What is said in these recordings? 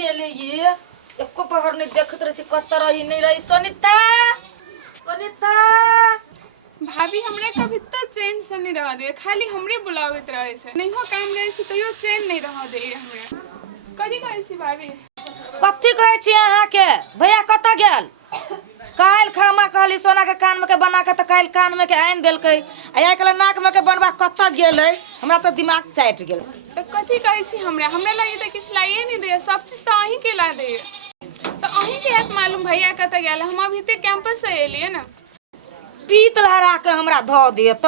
गेले ये एको पहर नहीं देखत रही कत रही नहीं रही। सुनीता सुनीता भाभी हमरा कभी तो चैन से नहीं रह दे, खाली हमरे बुलावत रहे से नहीं हो काम रहे से तैयो चैन नहीं रह दे हमरा। कथी कहै छी भाभी? कथी कहै छी अहाँ के? भैया कत गेल? काल खामा कहली सोना के कान में के बना के त काल कान में के आइन देलकै आ कल नाक में के बनवा कत गेलै? हमरा तो दिमाग चाट गेल। तो कथी कहै छी हमरा लगे तो किछ लाइए नहीं दे, सब चीज तो अहीं के ला दे। तो अहीं के हाथ मालूम भैया कत गेल? हम अभी ते कैंपस से एलिए ना। पीत लहरा के हमरा ध दे त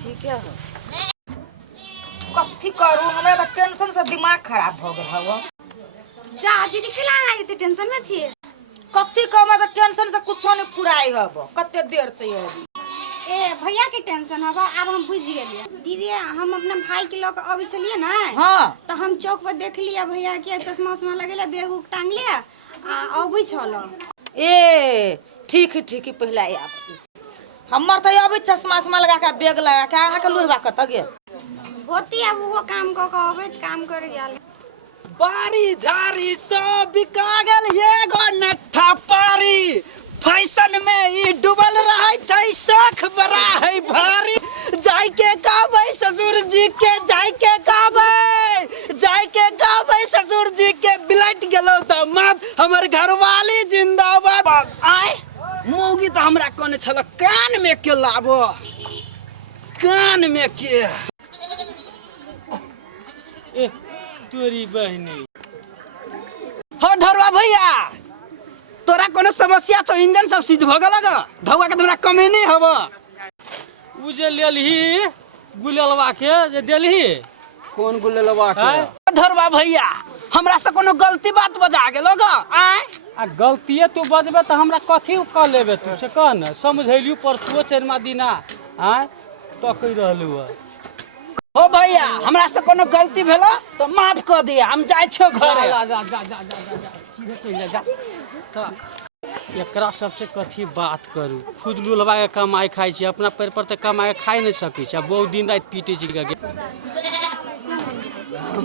ठीक है। कथी करू? हमरा त टेंशन से दिमाग खराब भ गेल हव। जा दीदी केला आई त टेंशन में छी। कथी क हमरा त टेंशन से कुछो नहीं फुराई हव। कते देर से ये ए भैया के टेंशन हवा। अब हम बुझ गेलिए दीदी, हम अपना भाई के लोग अभी चलिए ना। हां तो हम चौक पर देख लिया भैया के चश्मा उस्मा लगेला, बैग उग टांग लिया आ अभी चलो। ए ठीक ठीक पहले आब हमर त अभी चश्मा उस्मा लगा के बैग लगा के अहाँ के लुरबा कत गेल? होती अब वो काम क अबे काम कर गेल। बारी झारी सब बिका गेल, एगो नट्ठा पारी फैशन में ई डूबल रहे छै, शौक बड़ा है भारी। जाय के कहबै ससुर जी के, जाय के कहबै ससुर जी के, बिलट गेलो त मात हमर घरवाली जिंदाबाद। आय मौगी त हमरा कोने छल कान में के लाबो, कान में के ए तोरी बहनी। हो ढरवा भैया, तोरा कोनो समस्या छौ? इंजन सब सीज भ गेल ग, ढौआ के हमरा कमे नहीं हब। उ जे लेलही गुलेलवा के जे देलही, कौन गुलेलवा के? ढरवा भैया, हमरा से कोनो गलती बात बजा गेलो ग। आय आ गलतिए तू बजबे त हमरा कथी क लेबे? तू से कह न, समझैलियो परसुओ चरमा दिना आय तो कहि रहलु ह। हो भैया, हमरा से कोनो गलती भेलो तो माफ कर दिया, हम जाय छो घरे। जा जा जा जा जा जा सीधे चल जा। त एकरा सबसे कथी बात करू? खुद लुलवा के कमाई खाई छी, अपना पैर पर त कमाई खाई नहीं सकै छी। बहुत दिन रात पीटे छी के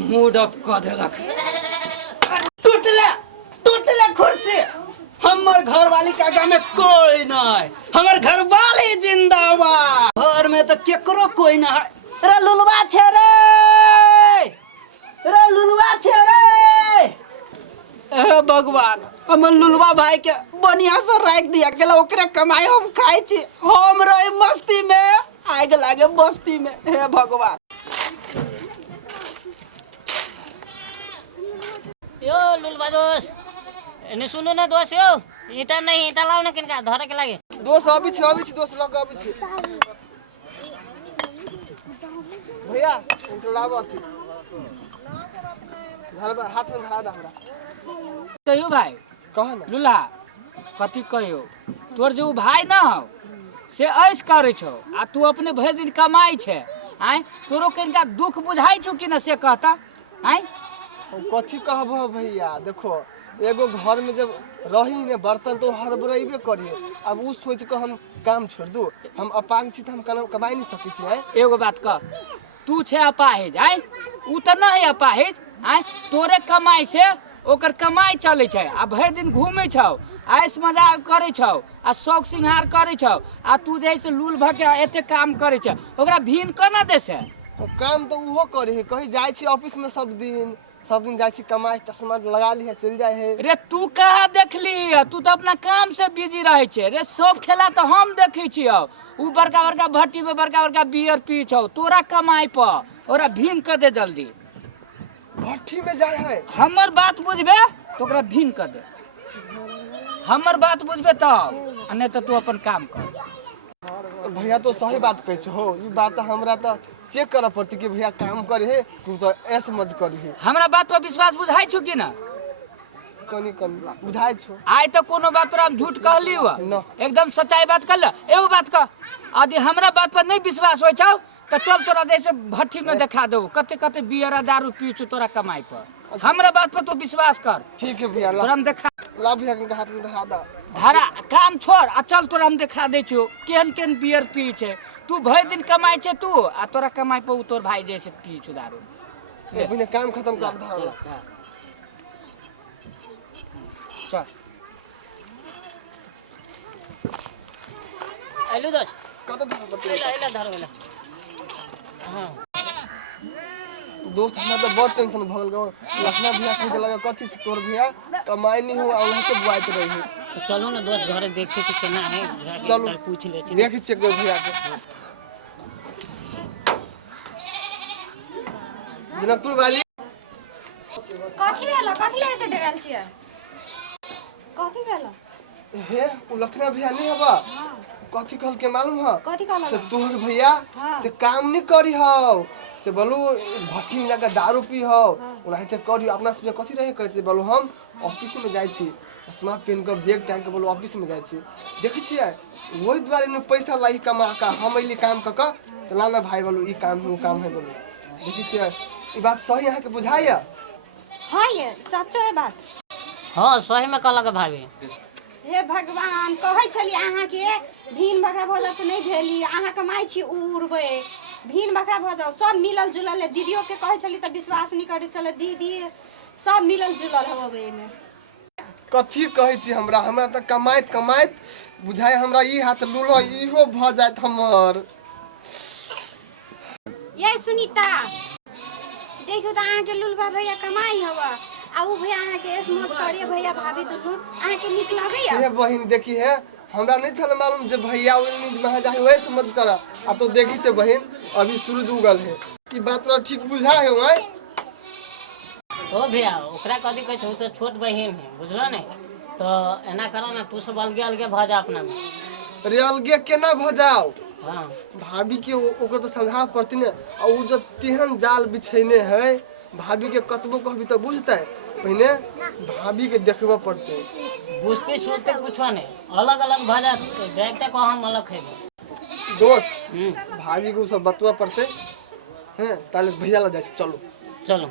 मूड अप क देलक। टूटले कुर्सी। हमर घरवाली के आगे में कोई नहीं, हमर घरवाली जिंदाबाद। घर में तो केकरो कोई ना है। रे लुलवा छे रे। ए भगवान, हमर लुलवा भाई के बढ़िया से राख दिया गेल, ओकरे कमाई हम खाई छी। हम रही मस्ती में, आग लागे मस्ती में। हे भगवान। यो लुलबा दोस्त, एने सुनो ना दोस्त, यो ईटा नहीं ईटा लाओ ना किनका धरे के लागे। दोस्त अभी छी दोस्त लग अभी छी। भैया इनके लाबो थी, धरबा हाथ में धरा दा हमरा। कहियो भाई कह ना लुला कथी कहियो? तोर जो भाई ना हो से ऐस करे छो आ तू अपने भर दिन कमाई छे। आय तोरो कनिका दुख बुझाई छो कि ना से कहता? आय कथी कहबो भैया, देखो एगो घर में जब रही ने बर्तन तो हड़बड़ाइबे करिए। अब उ सोच के हम काम छोड़ दू, हम अपांग छी त हम कमाई नहीं सकै छी। एगो बात कह, तू छे अपाहिज, आय उ त नहीं अपाहिज। आय तोरे कमाई से ओकर कमाई चले छे आ भर दिन घूमे छौ, ऐस मजाक करे छौ आ शौक सिंगार करे छौ। आ तू जैसे लूल भके एते काम करे छे, ओकरा भीन कना दे से? काम तो उहो करे है, कहीं जाय छी ऑफिस में सब दिन जाय छी कमाई, चश्मा लगा ली है चल जाय है। रे तू कहाँ देखली? तू तो अपना काम से बिजी रहे छे। रे सब खेला तो हम देखे छियो, उ बड़का बड़का भट्टी में बड़का बड़का बियर पी छौ, तोरा कमाई पर ओरा भीन कर दे जल्दी। भट्टी में जाय है। हमर बात बुझबे तो ओकरा भीन कर दे। हमर बात बुझबे तब, नहीं तो तू अपन काम कर। भैया तो सही बात कह छो, ई बात हमरा तो चेक कर पड़ती कि भैया काम करे है, तू तो ऐसे मज करी है। हमरा बात पर विश्वास बुझाई छु कि ना? कनी बुझाई छो। आय तो कोनो बात तोरा हम झूठ कहली हुआ? न। एकदम सच्चाई बात कर ले। एगो बात कह, यदि हमरा बात पर नहीं विश्वास हो छौ तो चल तोरा जैसे भट्टी में दिखा दो कते कते बियर दारू पी छु तोरा कमाई पर। हमरा बात पर तू विश्वास कर। ठीक है भैया, तोरा हम देखा ला भैया के हाथ में धरा दा। धारा काम छोड़ आ चल तोरा हम देखा दै छियो केहन केहन बियर पी छै। तू भर दिन कमाई छै तू आ तोरा कमाई पर तोर भाई जैसे पी छु दारू। अपने काम खत्म कर धरला। चल आइलो दोस्त कत धर बते एला धर गेला। हां दोस्त हमरा तो बहुत टेंशन भगल गो लखना भैया पूछे लगा कथी से तोर भैया कमाई नहीं हो और के बुआइत रही। तो चलो ना दोस्त घरे देखे छी केना है चलो पूछ ले छी। देखि छी भैया के जनकपुर वाली कथी भेल कथी ले एते डरल छियै कथी भेल हे उ लखना भैया नहीं हबा कथी कहल के मालूम ह कथी कहल से तोहर भैया से काम नहीं करी हो से बोलू भट्टी में जाकर दारू पी हो उनाते करी अपना से कथी रहे कहे से बोलू हम ऑफिस में जाई छी चश्मा पहन के बैग टांग के बोलू ऑफिस में जाई छी देखै छियै वही द्वारे न पैसा लाई कमा का हम इली काम क त लाना भाई बोलू ई काम है बोलू देखै छियै ई बात सही है के बुझाइया। हां ये सच्चो है बात। हां सही में कहलक भाभी। हे भगवान कहै छली अहाँ के भीन भकरा भ जात नहीं भेली अहाँ कमाई छी उड़बे भीन भकरा भ जाओ सब मिलल जुलल है दीदियों के कहै छली त विश्वास नहीं करे चले दीदी सब मिलल जुलल हवे में कथी कहै छी हमरा त कमाइत बुझाय हमरा ई हाथ लूलो इहो भ जात हमर। ये सुनीता देखो त अहाँ के लुलबा भैया कमाई हवा आ उ भैया अहाँ के एस मौज करिए भैया भाभी दुनु अहाँ के निक लगैया। हे बहिन देखी है हमरा नहीं छल मालूम जे भैया में जाए वही समझ कर आ तो देखी छे बहिन अभी सूरज उगल है ई बात तोरा ठीक बुझा है ओए ओ भैया ओकरा कथी कहै छै तो छोट बहिन है बुझलो ने तो एना करो ना तू सब अलगे अलगे भ जा अपना में। रे अलगे केना भ जाओ हां भाभी के ओकर तो समझा पड़ती ने आ उ जो तेहन जाल बिछैने है भाभी के कतबो कहबी तो बुझतै पहले भाभी के देखबा पड़ते बुझते सुनते कुछ नहीं अलग अलग भ जा देखते को हम अलग है दोस्त भाभी को सब बतवा पड़ते हैं ताले भैया ला जाए चलो चलो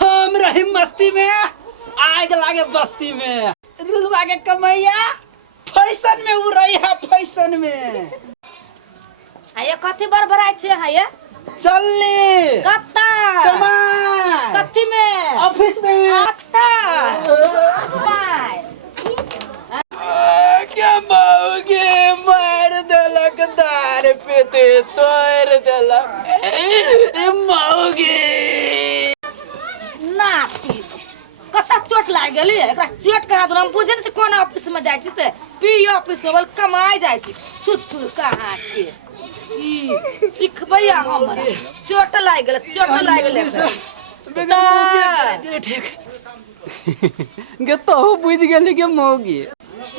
हम रही मस्ती में आग लागे बस्ती में रुलवा के कमैया फैशन में उड़ई है फैशन में। आये कथी बड़बड़ाई छे हाये चलली कत्ता कमाई कथी में ऑफिस में कत्ता बाय क्या माओगे मार देलक दार पे ते तोड़ देलक माओगे नाती कत्ता चोट लाग गेली एकरा चोट कहा दो हम बुझे से कोन ऑफिस में जाय छी से पी ऑफिस में कमाई जाय छी तुतु कहां के ई सिखबैया हम चोट लाग गेल गे तो बुझ गेली के मौगी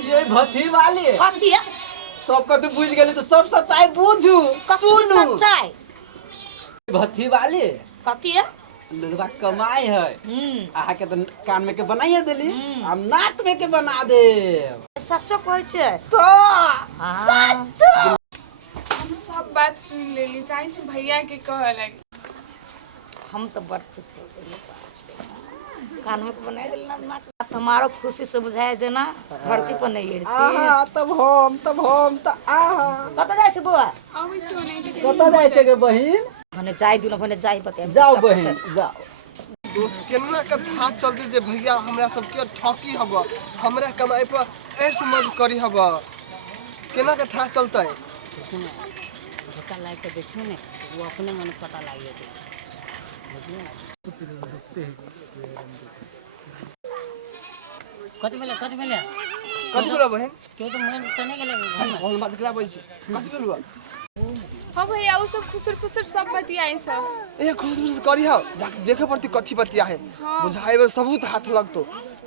ये भथी वाली कथी है सब कत बुझ गेली तो सब सच्चाई बुझू सुनू सच्चाई भथी वाली कथी है लड़वा कमाई है आहा के तो कान में के बनाइए देली हम नाक में के बना दे सच्चो कहै छै तो सच्चो हम सब बात सुन लेली चाहे से भैया के कहलक हम तो बड़ खुश हो गेली कान में बनाए दिल ना तुम्हारो खुशी से बुझाए जे ना धरती पर नहीं गिरती आहा तब हम तो आहा कत जाय छै बुआ अबै से नहीं कत जाय छै गे बहिन भने जाय दिनो भने जाय पते जाओ बहिन जाओ दोस्त केना के था चलते जे भैया हमरा सब के ठकी हब हमरा कमाई पर ए समझ करी हब केना के था चलते धोखा लाग के देखियो ने वो अपने मन पता लाग जेते बुझलिए ना कथी भेले कथी बोला बहन क्यों तो मन तने गेले घर में कौन बात कला बोल छी कथी बोलबा हाँ भैया वो सब खुसर फुसर सब बतियाए सब ए खुश करी हो जाके देखे पड़ती कथी बतिया है बुझाए बर सबूत हाथ लगतो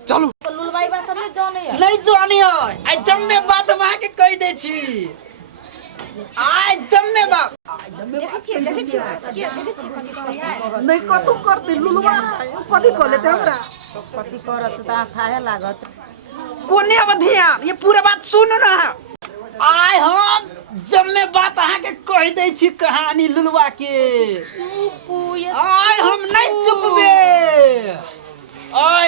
चलो लुलबाई बा सब नहीं जाने है नहीं जानी है आई जम्मे बात मां के कह दे छी आई जम्मे बात देखै छियै कथी कहैया नहीं कतु करते लुलवा कथी कह लेते हमरा कथी करत त ठाहे लागत कोने अब ध्यान ये पूरा बात सुन ना आय हम जम्मे बात अहाँ के कह दे छी कहानी लुलवा के चुप ये आय हम नहीं चुपबे आय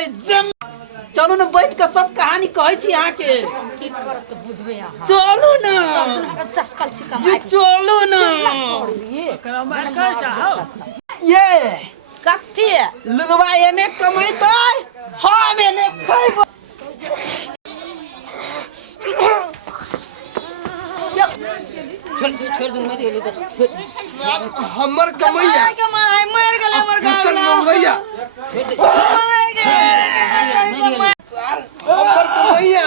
चलू ना बैठ के सब कहानी कहै छी अहाँ के की करत बुझबे यहाँ चलू ना दुनू चस्कल छी ये कमाई चलू ना ये कथी लुलवा एने कमैतै हम एने खैब छोड़ दूँ मैं तेरे बस हमर कमैया कमाई मर गेल हमर किशन गाल भैया सर हमर कमैया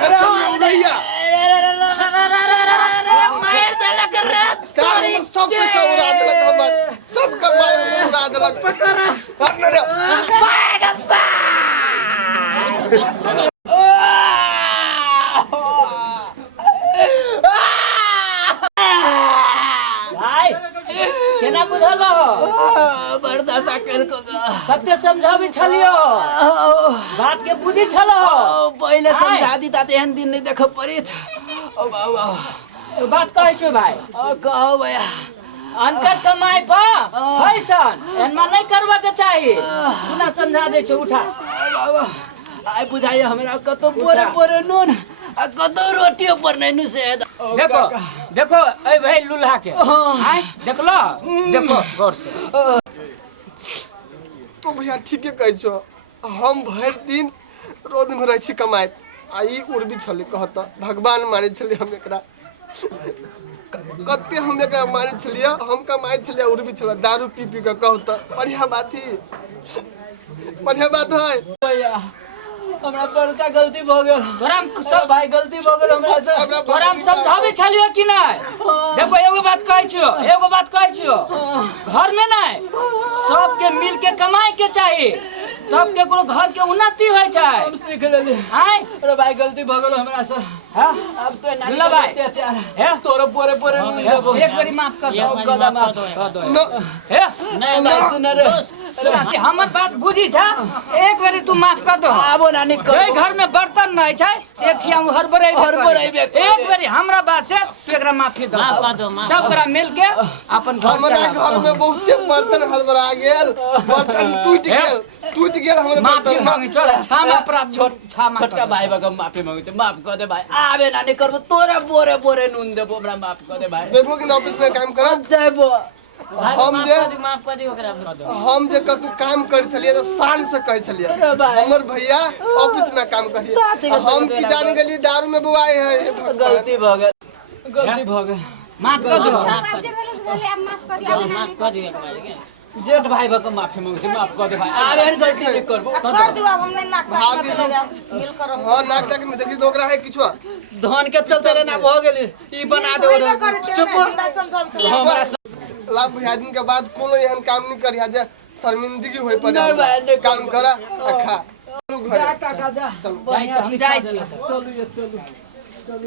किशन भैया मार देलक रे सर हमर सब पैसा उड़ा देलक हमर सब कमाई उड़ा देलक पकड़ रे भाई केना बुझल बर्दाश्त कल को कते समझाबी छलियो बात के बुझी छलो पहले समझा दी ता एहन दिन नहीं देख पड़ित ओ बाबा बात कहै छु भाई कहो भैया अंतर कमाई पर फैशन एनमा नहीं करबा के चाहिए सुना समझा दे छु उठा बाबा आइ बुझाइए हमरा कतो पोरे पोरे नून आ कतो रोटियो पर नहीं नु से देखो देखो ए भाई लुल्हा के आय देखलो देखो गौर से तो भैया ठीके कहै छो हम भर दिन रोज में रहै छी कमाइत आई उर्बी छले कहत भगवान माने छले हम एकरा कते हम एकरा माने छलिए हम कमाई छलिए उर्बी छले दारू पी पी के कहत बढ़िया बात ही बढ़िया बात है भैया हमरा बड़का गलती भ गेल तोरा सब भाई गलती भ गेल हमरा से तोरा हम समझाबे छलियो कि नहीं देखो एगो बात कहै छियो घर में नहीं सबके मिल के कमाई के चाहिए तब के कोनो घर के उन्नति होय छै हम सीख लेली आय अरे भाई गलती भ गेल हमरा से हां अब तो नानी दुल्हा भाई। अत्याचार हे? तोरो पोरे पोरे नून देबो एक बारी माफ कर दो कदम माफ न हे नहीं भाई सुन रे सुना हमर बात बुझी छ एक बारी तू माफ कर दो आबो नानी जय घर में बर्तन नहीं छै एठिया हरबरै हरबड़ैबे करे। एक बारी हमरा बात से तू एकरा माफी दो माफ कर दो, माफ सब करा मिल के अपन घर हमरा चला घर में बहुते बर्तन हड़बड़ा गेल बर्तन टूट गेल हमरे माफी बर्तन मांगी चल क्षमा प्राप्त क्षमा छोटका भाई बका माफी मांगै छै माफ कर दे भाई आबे नानी करबो तोरे पोरे पोरे नून देबो हमरा माफ कर दे भाई देबो कि ऑफिस में काम करब जाइबो माफ कर दियो ओकरा कर दो हम जे कतु काम कर छलिए तो शान से कह छलिए अरे भाई। हमर भैया ऑफिस में काम साथी करिए के हम साथ की बेला जाने भाई। गली दारू में बुआए है हे भगवान। गलती भ गेल गलती भ गेल माफ कर दो आप जे भेले से भेले अब माफ कर दिया माफ कर दियो एक बार जेठ भाई बका माफी मांगै छै माफ कर दे भाई आबे गलती नहीं करबो छोड़ दियो अब हमने नाक ताक भाभी में लोग- जाओ मिल कर रहो हाँ नाक तक में देखी तो ओकरा है किछो धन के चलते रे ना भ गेली ई बना दे चुप हमरा लाख भैया दिन के बाद कोनो एहन काम नहीं करिया जे शर्मिंदगी होई पड़े नहीं भाई, नहीं काम करा आ खा चलू घरे जा काका जा जाई छी हम जाई छी चलू ये चलू